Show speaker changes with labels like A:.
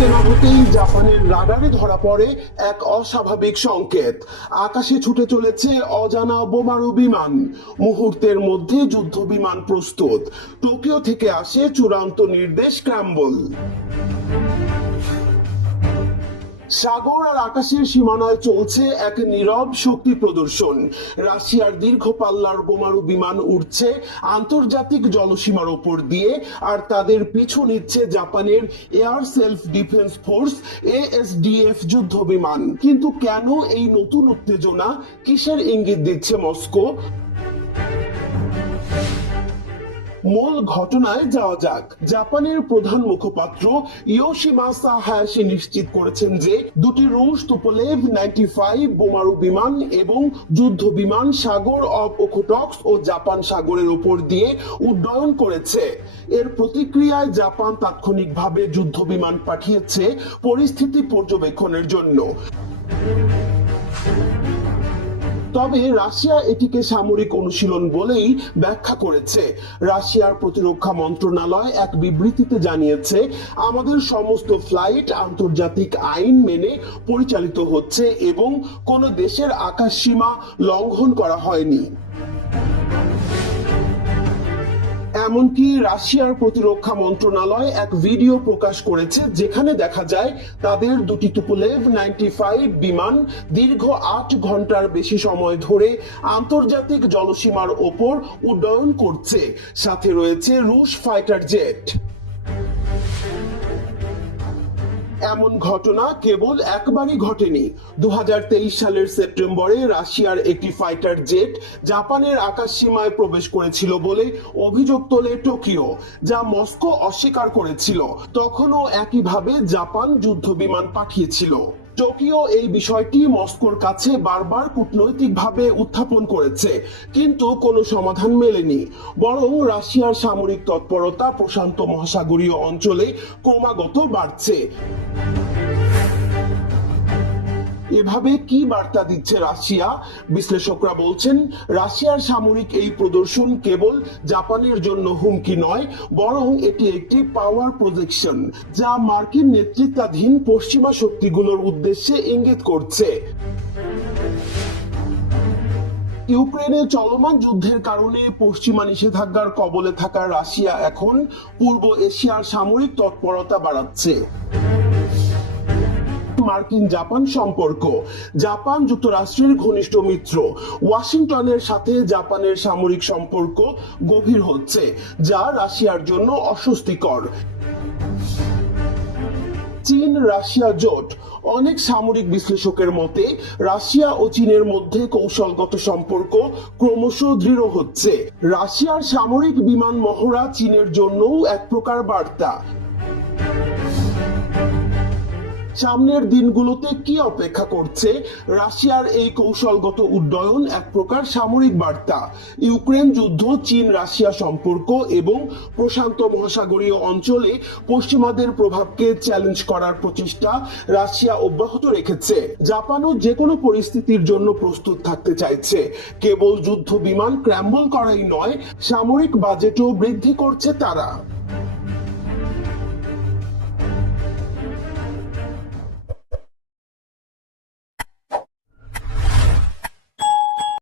A: জাপানের রাডারে ধরা পড়ে এক অস্বাভাবিক সংকেত। আকাশে ছুটে চলেছে অজানা বোমারু বিমান। মুহূর্তের মধ্যে যুদ্ধ বিমান প্রস্তুত। টোকিও থেকে আসে চূড়ান্ত নির্দেশ ক্রাম্বল সাগর আর আকাশের সীমানায় চলছে এক নীরব শক্তি প্রদর্শন। রাশিয়ার দীর্ঘ পাল্লার বোমারু বিমান উঠছে আন্তর্জাতিক জলসীমার ওপর দিয়ে আর তাদের পিছু নিচ্ছে জাপানের air self defence force ASDF যুদ্ধ বিমান। কিন্তু কেন এই নতুন উত্তেজনা কিসের ইঙ্গিত দিচ্ছে মস্কো? মূল ঘটনায় যাওয়া যাক। জাপানের প্রধান মুখপাত্র ইয়োশিমাসা হায়াশি নিশ্চিত করেছেন যে দুটি রুশ তুপোলেভ নাইনটি ফাইভ বোমারু বিমান এবং যুদ্ধ বিমান সাগর অব ওখোটক্স ও জাপান সাগরের ওপর দিয়ে উড্ডয়ন করেছে। এর প্রতিক্রিয়ায় জাপান তাৎক্ষণিকভাবে যুদ্ধ বিমান পাঠিয়েছে পরিস্থিতি পর্যবেক্ষণের জন্য। তবে রাশিয়া এটিকে সামরিক অনুশীলন বলেই ব্যাখ্যা করেছে। রাশিয়ার প্রতিরক্ষা মন্ত্রণালয় এক বিবৃতিতে জানিয়েছে, আমাদের সমস্ত ফ্লাইট আন্তর্জাতিক আইন মেনে পরিচালিত হচ্ছে এবং কোনো দেশের আকাশ সীমা লঙ্ঘন করা হয়নি। এমনকি রাশিয়ার প্রতিরক্ষা মন্ত্রণালয় এক ভিডিও প্রকাশ করেছে যেখানে দেখা যায় তাদের দুটি তুপুলেভ নাইনটি ফাইভ বিমান দীর্ঘ আট ঘণ্টার বেশি সময় ধরে আন্তর্জাতিক জলসীমার ওপর উড্ডয়ন করছে। সাথে রয়েছে রুশ ফাইটার জেট। এমন ঘটনা কেবল একবারই ঘটেনি। দু হাজার তেইশ সালের সেপ্টেম্বরে রাশিয়ার একটি ফাইটার জেট জাপানের আকাশ সীমায় প্রবেশ করেছিল বলে অভিযোগ তোলে টোকিও, যা মস্কো অস্বীকার করেছিল। তখনও একইভাবে জাপান যুদ্ধ বিমান পাঠিয়েছিল। টোকিও এই বিষয়টি মস্কোর কাছে বারবার কূটনৈতিকভাবে উত্থাপন করেছে, কিন্তু কোনো সমাধান মেলেনি। বরং রাশিয়ার সামরিক তৎপরতা প্রশান্ত মহাসাগরীয় অঞ্চলে ক্রমাগত বাড়ছে। এভাবে কি বার্তা দিচ্ছে রাশিয়া? বিশ্লেষকরা বলছেন, রাশিয়ার সামরিক এই প্রদর্শন কেবল জাপানের জন্য হুমকি নয়, বরং এটি একটি পাওয়ার প্রজেকশন যা মার্কিন নেতৃত্বাধীন পশ্চিমা শক্তিগুলোর উদ্দেশ্যে ইঙ্গিত করছে। ইউক্রেনে চলমান যুদ্ধের কারণে পশ্চিমা নিষেধাজ্ঞার কবলে থাকা রাশিয়া এখন পূর্ব এশিয়ার সামরিক তৎপরতা বাড়াচ্ছে। মার্কিন জাপান সম্পর্ক। জাপান যুক্তরাষ্ট্রের ঘনিষ্ঠ মিত্র। ওয়াশিংটনের সাথে জাপানের সামরিক সম্পর্ক গভীর হচ্ছে, যা রাশিয়ার জন্য অস্বস্তিকর। চীন, রাশিয়া জোট। অনেক সামরিক বিশ্লেষকের মতে, রাশিয়া ও চীনের মধ্যে কৌশলগত সম্পর্ক ক্রমশ দৃঢ় হচ্ছে। রাশিয়ার সামরিক বিমান মহড়া চীনের জন্যও এক প্রকার বার্তা। সামনের দিনগুলোতে কি অপেক্ষা করছে? রাশিয়ার এই কৌশলগত উড্ডয়ন এক প্রকার সামরিক বার্তা। ইউক্রেন যুদ্ধ, চীন, রাশিয়া সম্পর্ক এবং প্রশান্ত মহাসাগরীয় অঞ্চলে পশ্চিমাদের প্রভাবকে চ্যালেঞ্জ করার প্রচেষ্টা রাশিয়া অব্যাহত রেখেছে। জাপানও যে কোনো পরিস্থিতির জন্য প্রস্তুত থাকতে চাইছে। কেবল যুদ্ধ বিমান ক্র্যাম্বল করাই নয়, সামরিক বাজেটও বৃদ্ধি করছে তারা।